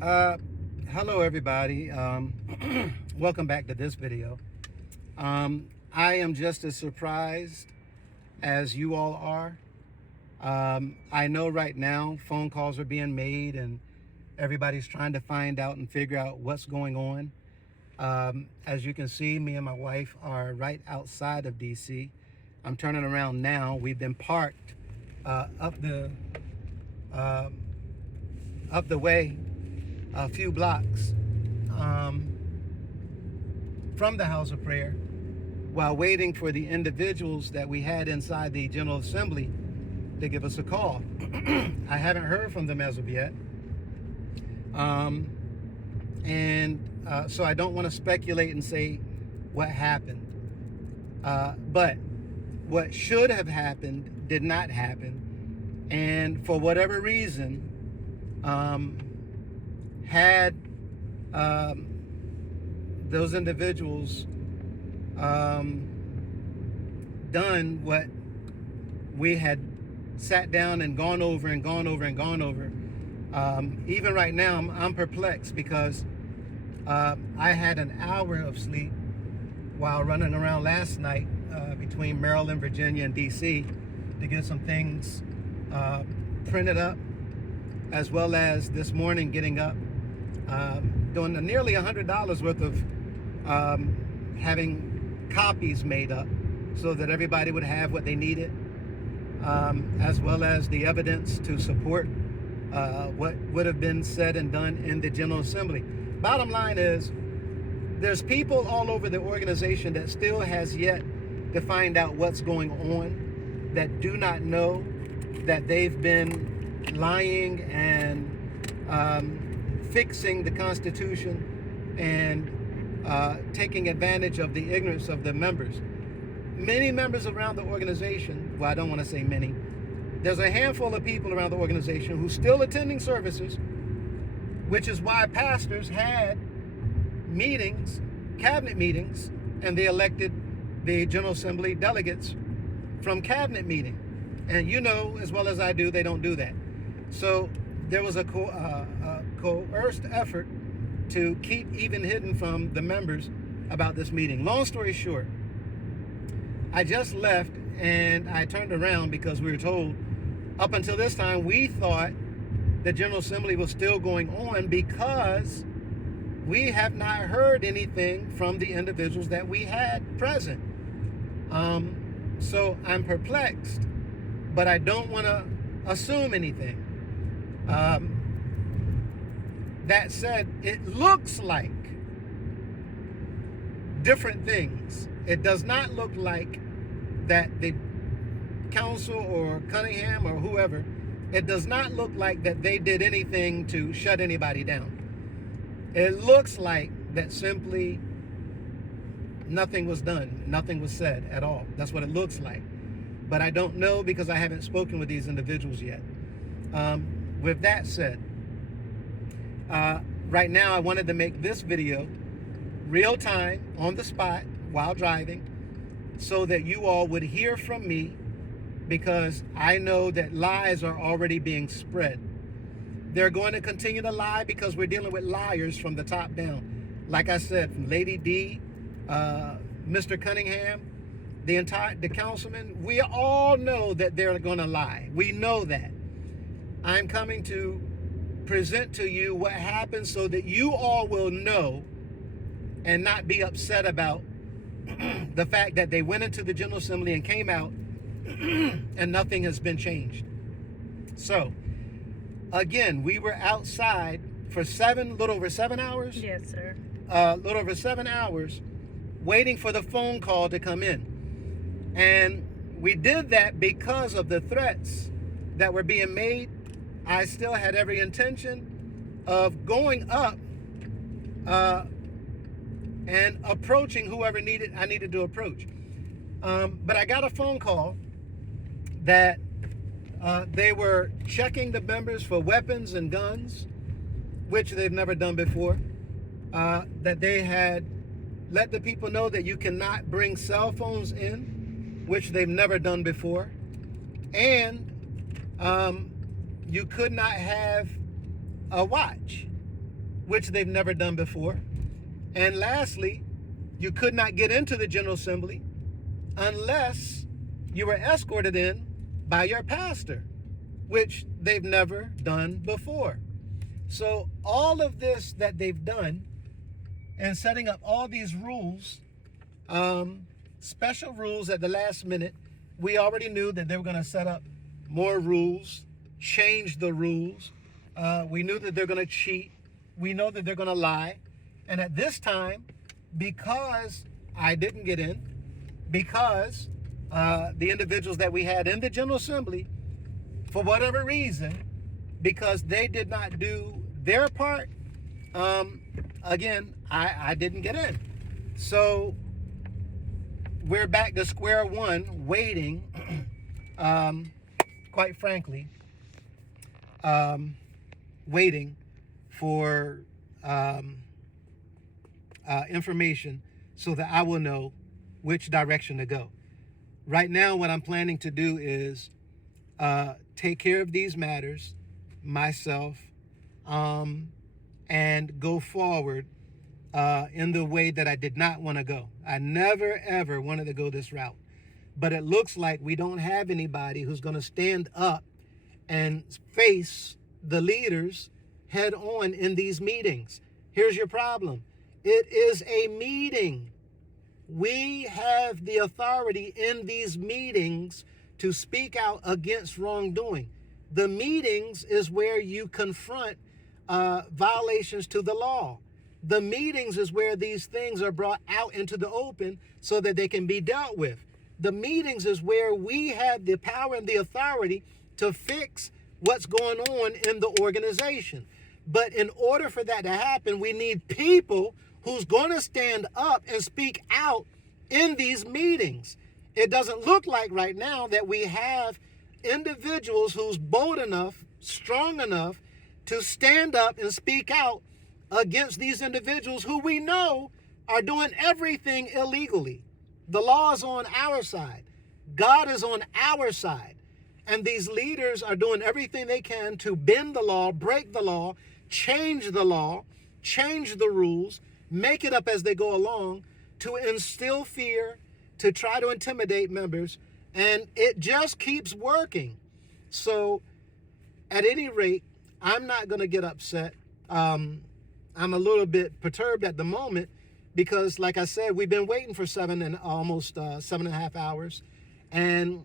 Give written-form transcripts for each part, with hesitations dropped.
Uh, Hello everybody. Welcome back to this video. I am just as surprised as you all are. I know right now phone calls are being made and everybody's trying to find out and figure out what's going on. As you can see, me and my wife are right outside of DC. I'm turning around now. We've been parked up the way a few blocks from the house of prayer while waiting for the individuals that we had inside the General Assembly to give us a call. I haven't heard from them as of yet. So I don't want to speculate and say what happened. But what should have happened did not happen. And for whatever reason, had those individuals done what we had sat down and gone over and gone over and gone over, even right now I'm perplexed because I had an hour of sleep while running around last night between Maryland, Virginia, and DC to get some things printed up, as well as this morning getting up, doing nearly $100 worth of having copies made up so that everybody would have what they needed, as well as the evidence to support what would have been said and done in the General Assembly. Bottom line is, there's people all over the organization that still has yet to find out what's going on, that do not know that they've been lying and fixing the Constitution and taking advantage of the ignorance of the members. Many members around the organization, well, I don't want to say many, there's a handful of people around the organization who still attending services, which is why pastors had meetings, cabinet meetings, and they elected the General Assembly delegates from cabinet meeting. And you know as well as I do, they don't do that. So there was a coerced effort to keep even hidden from the members about this meeting. Long story short, I just left and I turned around because we were told up until this time we thought the General Assembly was still going on because we have not heard anything from the individuals that we had present. So I'm perplexed, but I don't want to assume anything. That said, it looks like different things. It does not look like that the council or Cunningham or whoever, it does not look like that they did anything to shut anybody down. It looks like that simply nothing was done, nothing was said at all. That's what it looks like. But I don't know because I haven't spoken with these individuals yet. With that said, right now I wanted to make this video real time, on the spot, while driving, so that you all would hear from me, because I know that lies are already being spread. They're going to continue to lie because we're dealing with liars from the top down. Like I said, from Lady D, Mr. Cunningham, the councilman, we all know that they're going to lie. We know that. I'm coming to present to you what happened so that you all will know and not be upset about the fact that they went into the General Assembly and came out and nothing has been changed. So, again, we were outside for little over 7 hours? Yes, sir. Little over 7 hours waiting for the phone call to come in. And we did that because of the threats that were being made. I still had every intention of going up and approaching whoever I needed to approach. But I got a phone call that they were checking the members for weapons and guns, which they've never done before. That they had let the people know that you cannot bring cell phones in, which they've never done before. And you could not have a watch, which they've never done before. And lastly, you could not get into the General Assembly unless you were escorted in by your pastor, which they've never done before. So all of this that they've done and setting up all these rules, special rules at the last minute, we already knew that they were going to set up more rules, change the rules. We knew that they're going to cheat. We know that they're going to lie. And at this time, because I didn't get in, because the individuals that we had in the General Assembly, for whatever reason, because they did not do their part, again, I didn't get in. So we're back to square one, waiting, quite frankly, waiting for information so that I will know which direction to go. Right now, what I'm planning to do is take care of these matters myself, and go forward in the way that I did not want to go. I never, ever wanted to go this route. But it looks like we don't have anybody who's going to stand up and face the leaders head on in these meetings. Here's your problem. It is a meeting. We have the authority in these meetings to speak out against wrongdoing. The meetings is where you confront violations to the law. The meetings is where these things are brought out into the open so that they can be dealt with. The meetings is where we have the power and the authority to fix what's going on in the organization. But in order for that to happen, we need people who's going to stand up and speak out in these meetings. It doesn't look like right now that we have individuals who's bold enough, strong enough to stand up and speak out against these individuals who we know are doing everything illegally. The law is on our side. God is on our side. And these leaders are doing everything they can to bend the law, break the law, change the law, change the rules, make it up as they go along to instill fear, to try to intimidate members. And it just keeps working. So at any rate, I'm not going to get upset. I'm a little bit perturbed at the moment because, like I said, we've been waiting for almost 7.5 hours. And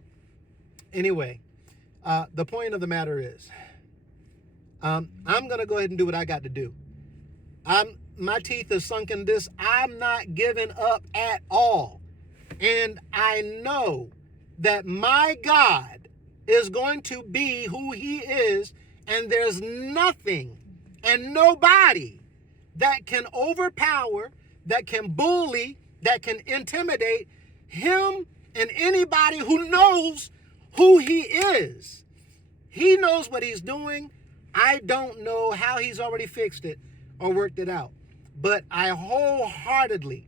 anyway, the point of the matter is, I'm going to go ahead and do what I got to do. My teeth are sunk in this. I'm not giving up at all. And I know that my God is going to be who he is, and there's nothing and nobody that can overpower, that can bully, that can intimidate him and anybody who knows who he is. He knows what he's doing. I don't know how he's already fixed it or worked it out. But I wholeheartedly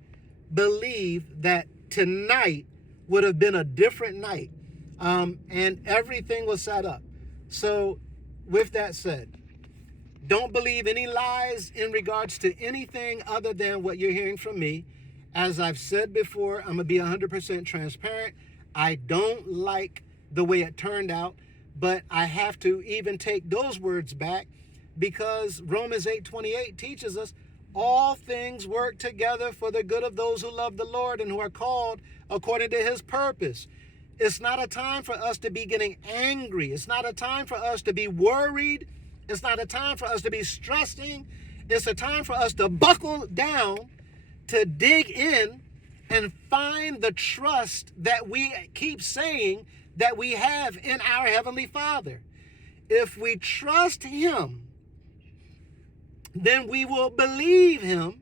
believe that tonight would have been a different night. And everything was set up. So with that said, don't believe any lies in regards to anything other than what you're hearing from me. As I've said before, I'm going to be 100% transparent. I don't like the way it turned out, but I have to even take those words back because Romans 8:28 teaches us all things work together for the good of those who love the Lord and who are called according to his purpose. It's not a time for us to be getting angry. It's not a time for us to be worried. It's not a time for us to be stressing. It's a time for us to buckle down, to dig in and find the trust that we keep saying that we have in our Heavenly Father. If we trust him, then we will believe him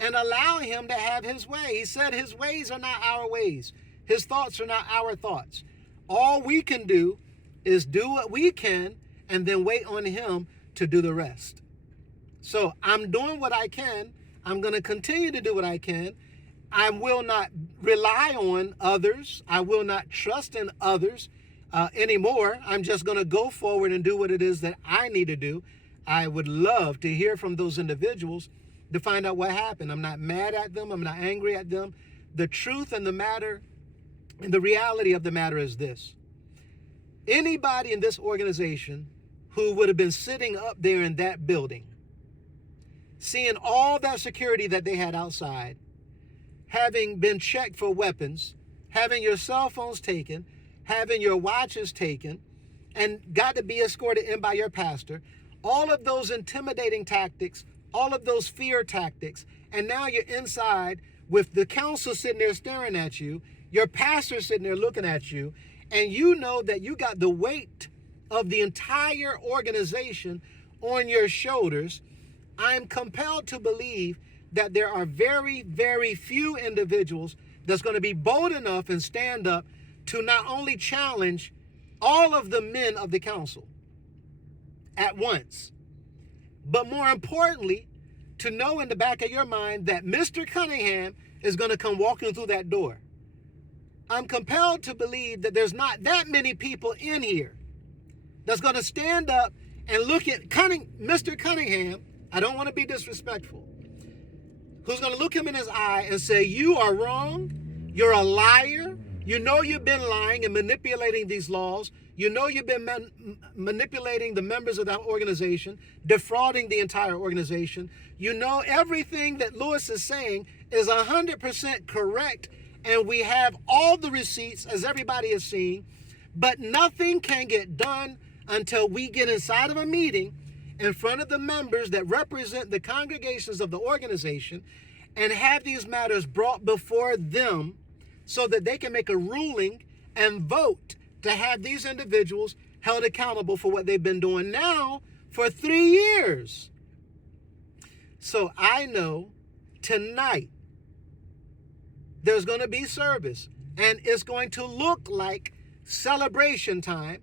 and allow him to have his way. He said his ways are not our ways. His thoughts are not our thoughts. All we can do is do what we can and then wait on him to do the rest. So I'm doing what I can. I'm going to continue to do what I can. I will not rely on others. I will not trust in others anymore. I'm just going to go forward and do what it is that I need to do. I would love to hear from those individuals to find out what happened. I'm not mad at them. I'm not angry at them. The truth and the matter and the reality of the matter is this. Anybody in this organization who would have been sitting up there in that building, seeing all that security that they had outside, having been checked for weapons, having your cell phones taken, having your watches taken, and got to be escorted in by your pastor, all of those intimidating tactics, all of those fear tactics, and now you're inside with the council sitting there staring at you, your pastor sitting there looking at you, and you know that you got the weight of the entire organization on your shoulders. I'm compelled to believe that there are very, very few individuals that's going to be bold enough and stand up to not only challenge all of the men of the council at once, but more importantly, to know in the back of your mind that Mr. Cunningham is going to come walking through that door. I'm compelled to believe that there's not that many people in here that's going to stand up and look at Mr. Cunningham, I don't want to be disrespectful, who's going to look him in his eye and say, you are wrong, you're a liar, you know you've been lying and manipulating these laws, you know you've been manipulating the members of that organization, defrauding the entire organization, you know everything that Lewis is saying is 100% correct, and we have all the receipts, as everybody is seeing, but nothing can get done until we get inside of a meeting in front of the members that represent the congregations of the organization and have these matters brought before them so that they can make a ruling and vote to have these individuals held accountable for what they've been doing now for 3 years. So I know tonight there's going to be service, and it's going to look like celebration time.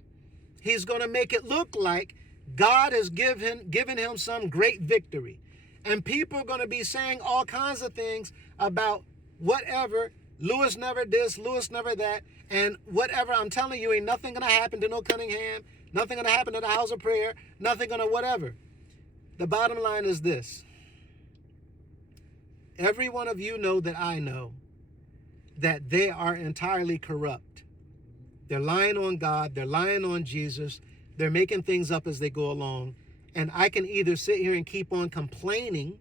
He's going to make it look like God has given him some great victory. And people are going to be saying all kinds of things about whatever. Lewis never this, Lewis never that, and whatever. I'm telling you, ain't nothing going to happen to no Cunningham, nothing going to happen to the house of prayer, nothing going to whatever. The bottom line is this. Every one of you know that I know that they are entirely corrupt. They're lying on God. They're lying on Jesus. They're making things up as they go along. And I can either sit here and keep on complaining.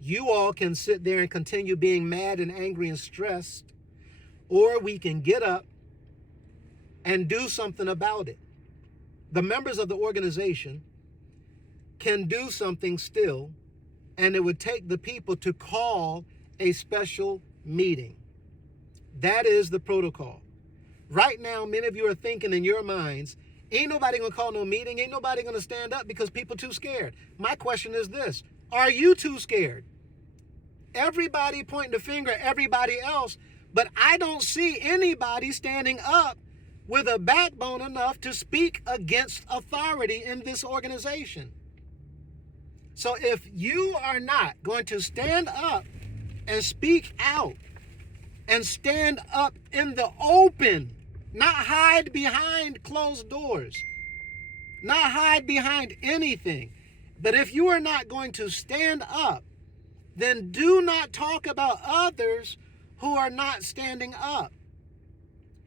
You all can sit there and continue being mad and angry and stressed. Or we can get up and do something about it. The members of the organization can do something still, and it would take the people to call a special meeting. That is the protocol. Right now, many of you are thinking in your minds, ain't nobody going to call no meeting, ain't nobody going to stand up because people too scared. My question is this, are you too scared? Everybody pointing the finger at everybody else, but I don't see anybody standing up with a backbone enough to speak against authority in this organization. So if you are not going to stand up and speak out and stand up in the open, not hide behind closed doors, not hide behind anything, but if you are not going to stand up, then do not talk about others who are not standing up.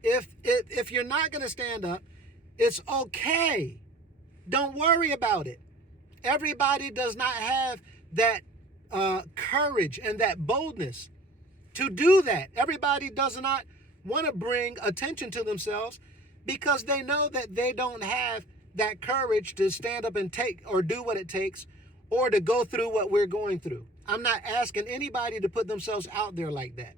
If you're not going to stand up, it's okay. Don't worry about it. Everybody does not have that courage and that boldness to do that. Everybody does not want to bring attention to themselves because they know that they don't have that courage to stand up and take or do what it takes or to go through what we're going through. I'm not asking anybody to put themselves out there like that.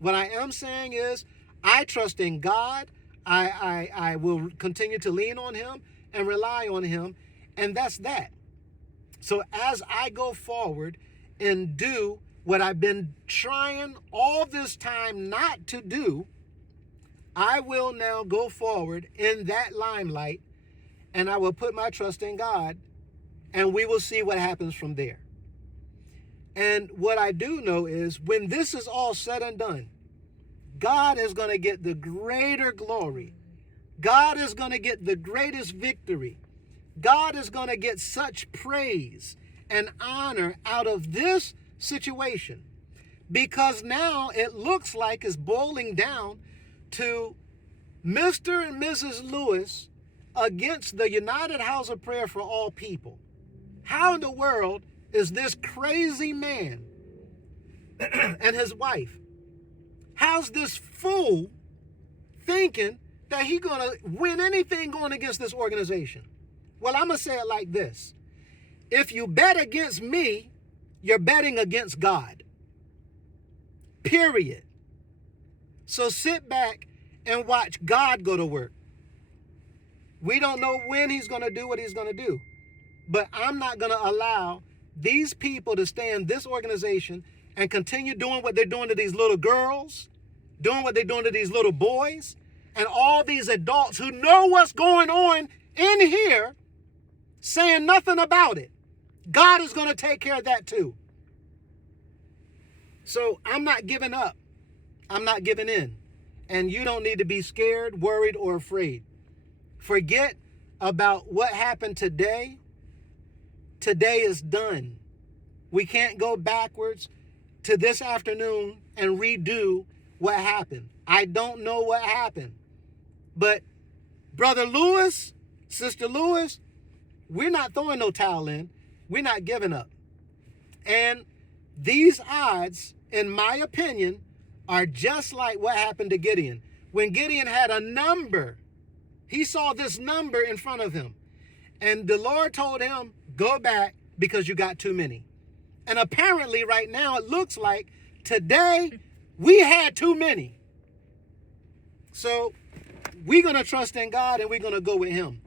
What I am saying is I trust in God. I will continue to lean on him and rely on him, and that's that. So as I go forward and do what I've been trying all this time not to do, I will now go forward in that limelight, and I will put my trust in God, and we will see what happens from there. And what I do know is when this is all said and done, God is going to get the greater glory. God is going to get the greatest victory. God is going to get such praise and honor out of this situation, because now it looks like it's boiling down to Mr. and Mrs. Lewis against the United House of Prayer for All People. How in the world is this crazy man and his wife, how's this fool thinking that he's going to win anything going against this organization? Well, I'm going to say it like this. If you bet against me, you're betting against God. Period. So sit back and watch God go to work. We don't know when he's going to do what he's going to do. But I'm not going to allow these people to stay in this organization and continue doing what they're doing to these little girls, doing what they're doing to these little boys, and all these adults who know what's going on in here, saying nothing about it. God is going to take care of that too. So I'm not giving up. I'm not giving in. And you don't need to be scared, worried, or afraid. Forget about what happened today. Today is done. We can't go backwards to this afternoon and redo what happened. I don't know what happened. But Brother Lewis, Sister Lewis, we're not throwing no towel in. We're not giving up. And these odds, in my opinion, are just like what happened to Gideon. When Gideon had a number, he saw this number in front of him. And the Lord told him, go back because you got too many. And apparently right now it looks like today we had too many. So we're going to trust in God and we're going to go with him.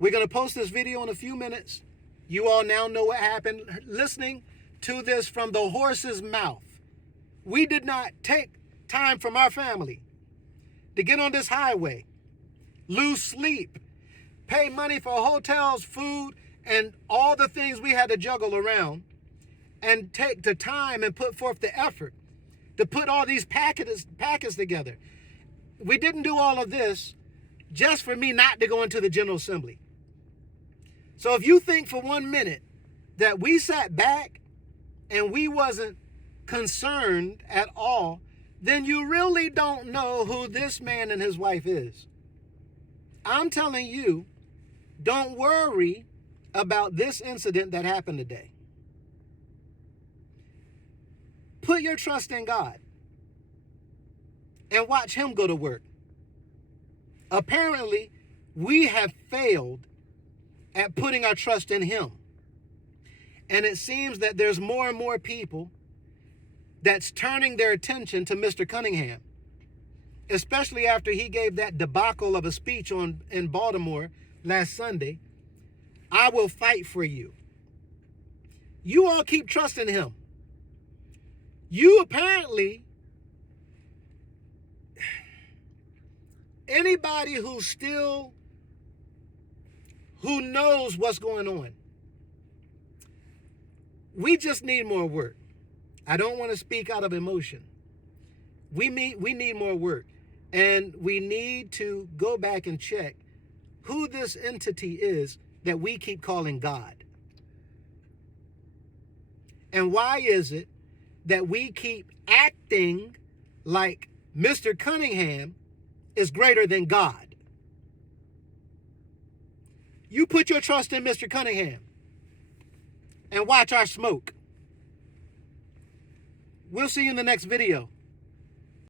We're going to post this video in a few minutes. You all now know what happened listening to this from the horse's mouth. We did not take time from our family to get on this highway, lose sleep, pay money for hotels, food, and all the things we had to juggle around, and take the time and put forth the effort to put all these packets together. We didn't do all of this just for me not to go into the General Assembly. So if you think for 1 minute that we sat back and we wasn't concerned at all, then you really don't know who this man and his wife is. I'm telling you, don't worry about this incident that happened today. Put your trust in God and watch him go to work. Apparently, we have failed at putting our trust in him. And it seems that there's more and more people that's turning their attention to Mr. Cunningham, especially after he gave that debacle of a speech in Baltimore last Sunday. I will fight for you. You all keep trusting him. You apparently, anybody who knows what's going on, we just need more work. I don't want to speak out of emotion. We need more work. And we need to go back and check who this entity is that we keep calling God. And why is it that we keep acting like Mr. Cunningham is greater than God? You put your trust in Mr. Cunningham and watch our smoke. We'll see you in the next video.